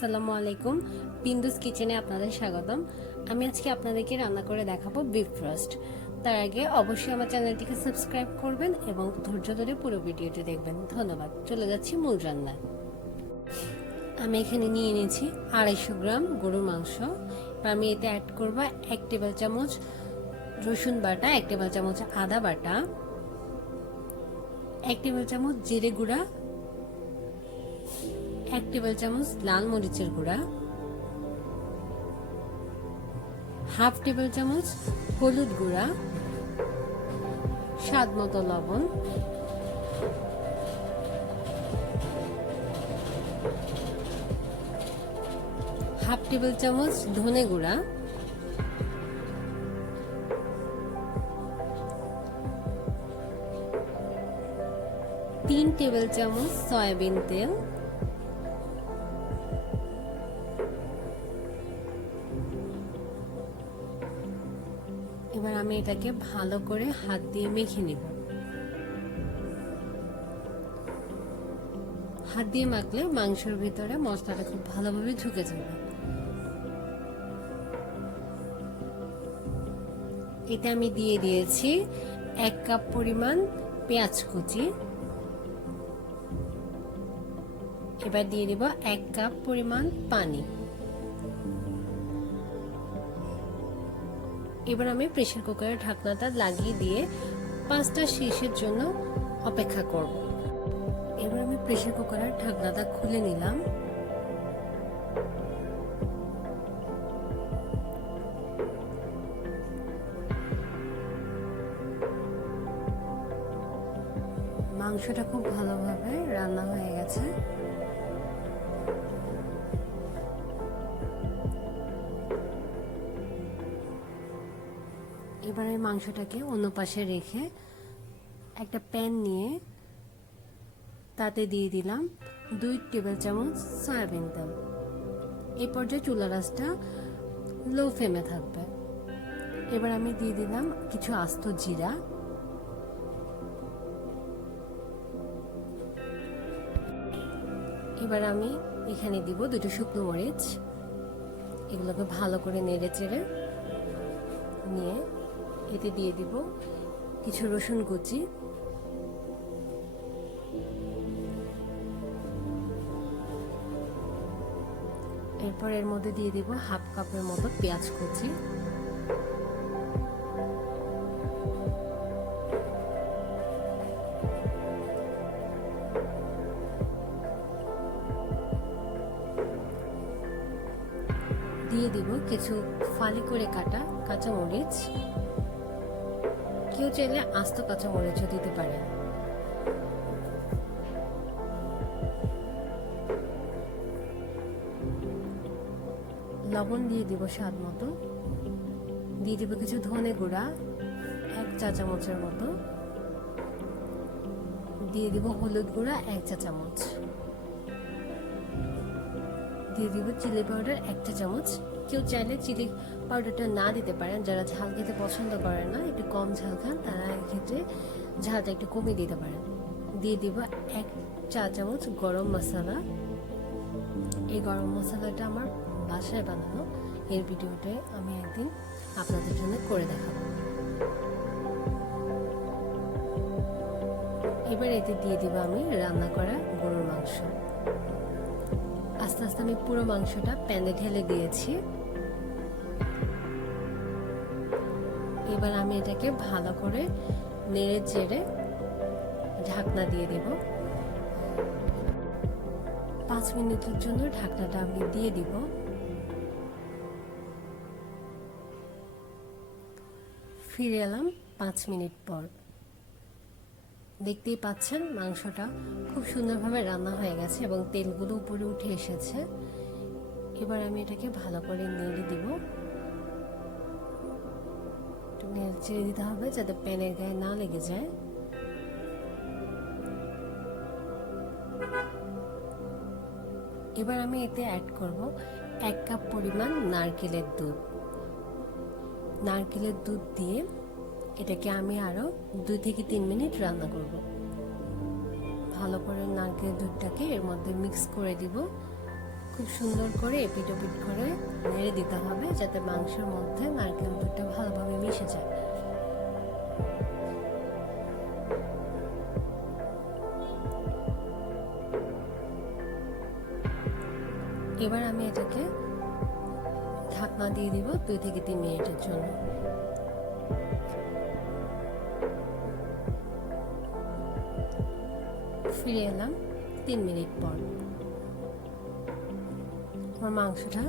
আসসালামু আলাইকুম। বিন্দুস কিচেনে আপনাদের স্বাগতম। আমি আজকে আপনাদেরকে রান্না করে দেখাবো বিফ রোস্ট। তার আগে অবশ্যই আমার চ্যানেলটিকে সাবস্ক্রাইব করবেন এবং ধৈর্য ধরে পুরো ভিডিওটি দেখবেন। ধন্যবাদ। চলে যাচ্ছি মূল রান্নায়। আমি এখানে নিয়ে নিয়েছি 250 গ্রাম গরুর মাংস। আমি এতে অ্যাড করব 1 টেবিল চামচ রসুন বাটা, 1 টেবিল চামচ আদা বাটা, 1 টেবিল চামচ জিরে গুঁড়া, 1 টেবিল চামচ লাল মরিচের গুঁড়া, হাফ টেবিল চামচ হলুদ গুঁড়া, স্বাদ মতো লবণ, হাফ টেবিল চামচ ধনে গুঁড়া, 3 টেবিল চামচ সয়াবিন তেল, এবার আমি এটাকে ভালো করে হাত দিয়ে মেখে নিব। হাত দিয়ে মাখলে মাংসের ভিতরে মশলাটা খুব ভালোভাবে ঢুকে যাবে। এটা আমি দিয়ে দিয়েছি 1 কাপ পরিমাণ পেঁয়াজ কুচি। এবার দিয়ে দেব 1 কাপ পরিমাণ পানি। এবার আমি প্রেসার কুকারের ঢাকনাটা লাগিয়ে দিয়ে 5টা সিটির জন্য অপেক্ষা করব। এবার আমি প্রেসার কুকারের ঢাকনাটা খুলে নিলাম। মাংসটা খুব ভালোভাবে রান্না হয়ে গেছে। এবারে মাংসটাকে অন্য পাশে রেখে একটা প্যান নিয়ে তাতে দিয়ে দিলাম 2 টেবিল চামচ সয়াবিন তেল। এই পর্যায়ে চুলার আঁচটা লো ফ্লেমে থাকবে। এবার আমি দিয়ে দিলাম কিছু আস্ত জিরা, এবার আমি এখানে দিব 2টো শুকনো মরিচ। এগুলোকে ভালো করে নেড়ে চেড়ে নিয়ে এতে দিয়ে দিব কিছু রসুন কুচি, এরপর এর মধ্যে দিয়ে দিব হাফ কাপের মতো পেঁয়াজ কুচি, দিয়ে দিব কিছু ফালি করে কাটা কাঁচামরিচ। কেউ চাইলে আস্ত কাঁচামরিচও দিতে পারে। লবণ দিয়ে দিব স্বাদ মতো। দিয়ে দিব কিছু ধনে গুঁড়া 1 চা চামচের মতো। দিয়ে দিব হলুদ গুঁড়া 1 চা চামচ। দিয়ে দিব চিলি পাউডার 1 চা চামচ। কেউ চাইলে চিলি পাউডারটা না দিতে পারেন, যারা ঝাল খেতে পছন্দ করেন না, একটু কম ঝাল খান, তারা এক্ষেত্রে ঝালটা একটু কমিয়ে দিতে পারেন। দিয়ে দিব 1 চা চামচ গরম মশলা। এই গরম মশলাটা আমার বাসায় বানানো, এর ভিডিওটা আমি একদিন আপনাদের জন্য করে দেখাবো। এবার এতে দিয়ে দিব আমি রান্না করা গরুর মাংস। আস্তে আস্তে আমি পুরো মাংসটা প্যানে ঢেলে দিয়েছি। এবার আমি এটাকে ভালো করে নেড়ে চেড়ে ঢাকনা দিয়ে দেব। 5 মিনিটের জন্য ঢাকনাটা আমি দিয়ে দিব। ফিরে এলাম 5 মিনিট পর। দেখতেই পাচ্ছেন মাংসটা খুব সুন্দরভাবে রান্না হয়ে গেছে এবং তেলগুলো উপরে উঠে এসেছে। এবার আমি এটাকে ভালো করে নেড়ে দিব। নেড়ে চেড়ে দিতে হবে যাতে প্যানের গায়ে না লেগে যায়। এবার আমি এতে অ্যাড করব 1 কাপ পরিমাণ নারকেলের দুধ। নারকেলের দুধ দিয়ে এটাকে আমি আরো 2 থেকে 3 মিনিট রান্না করব। ভালো করে নারকেলের দুধটাকে এর মধ্যে মিক্স করে দিব। খুব সুন্দর করে এপিট ওপিট করে নেড়ে দিতে হবে যাতে মাংসের মধ্যে নারকেল দুধটা ভালোভাবে মিশে যায়। এবার আমি এটাকে ঢাকনা দিয়ে দিব 2 থেকে 3 মিনিটের জন্য। ফিরে এলাম 3 মিনিট পর। আমার মাংসটা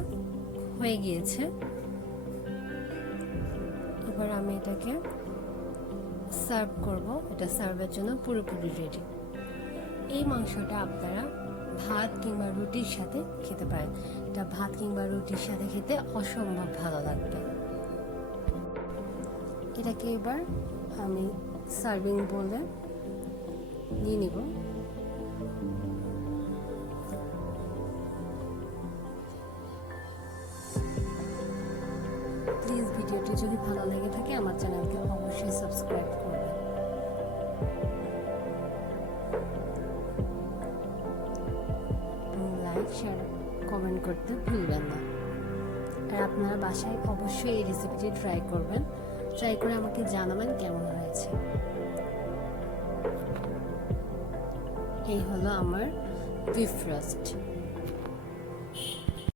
হয়ে গিয়েছে। এবার আমি এটাকে সার্ভ করব। এটা সার্ভের জন্য পুরোপুরি রেডি। এই মাংসটা আপনারা ভাত কিংবা রুটির সাথে খেতে পারেন। এটা ভাত কিংবা রুটির সাথে খেতে অসম্ভব ভালো লাগবে। এটাকে এবার আমি সার্ভিং বলে নিয়ে নিব। প্লিজ ভিডিওটি যদি ভালো লেগে থাকে আমার চ্যানেলকে অবশ্যই সাবস্ক্রাইব করবেন। লাইক শেয়ার কমেন্ট করতে ভুলবেন না। আর আপনারা বাসায় অবশ্যই এই রেসিপিটি ট্রাই করবেন। ট্রাই করে আমাকে জানাবেন কেমন হয়েছে। এই হলো আমার বিফ রোস্ট।